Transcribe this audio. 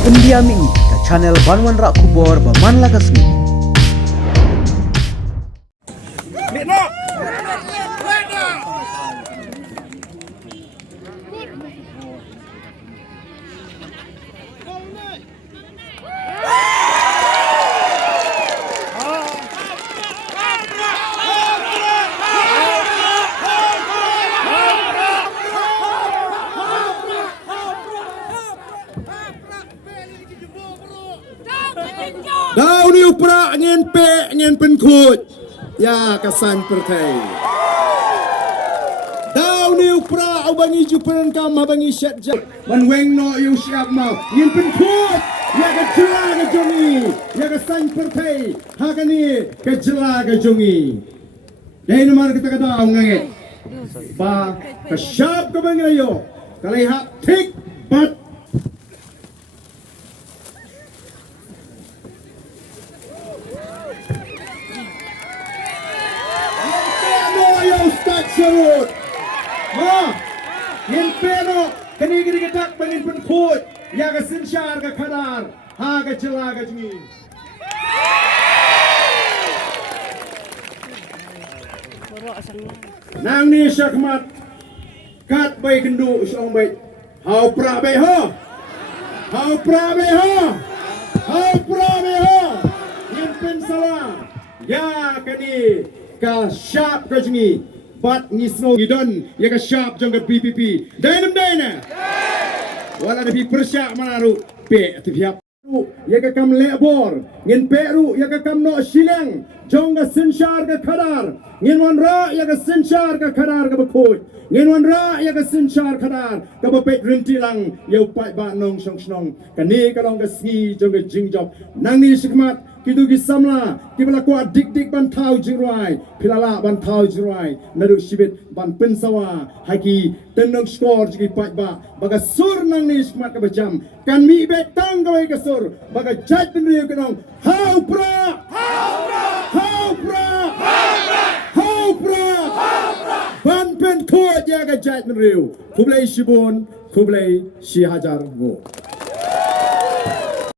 Pendiam ini ke channel Banwan Rak Kubor Baman Lagasmi. Đau niu Prah ngien pe ngien pen khut ya kasan pertai. Đau niu Prah au bangi juperan kam ha bangi shat ja. Man weng no yu siap mau ngien pen khut ya ka jela ka jongi ya kasan pertai ha kani ka jela ka jongi. Dai nomor kita kata au ngange. Ba ka syap ka bangi yo. Kalai ha tik bat surut. Yen pero kani getak bangin pen khut ya ka sinshar ka khadar ha ka jela ka jingi. Nang ni syakmat kat bai kendu syong bai hau Prah bai ho hau Prah bai ho hau Prah bai ho yen pen salah ya kani ka syap ka jingi. Bat ngisno gidon ya ka syap jong ka PPP dainam daina wala na pi persyak manaru pe tiap ya ka kam lebor ngin peru ya ka kam no silang jong ka sinshar ka khadar ngin wan ra ya ka sinshar ka khadar ka bakhoj ngin wan ra ya ka sinshar khadar ka bapet rinti lang ya upai ba nong song snong kani ka long ka sgi jong ka jingjob nang ni sikmat kitu gisamla kibala ko dik ban thau jirai pilala ban thau jirai naru sibit ban pensawa haki tenong skor jigi pai ba baga sur nang ni sikmat ka bajam kan mi betang ka ka sur baga jaj penriu kenong hau Prah hau Prah hau Prah hau Prah ban pen ko ya ka jaj penriu kublai shibun kublai shi hajar go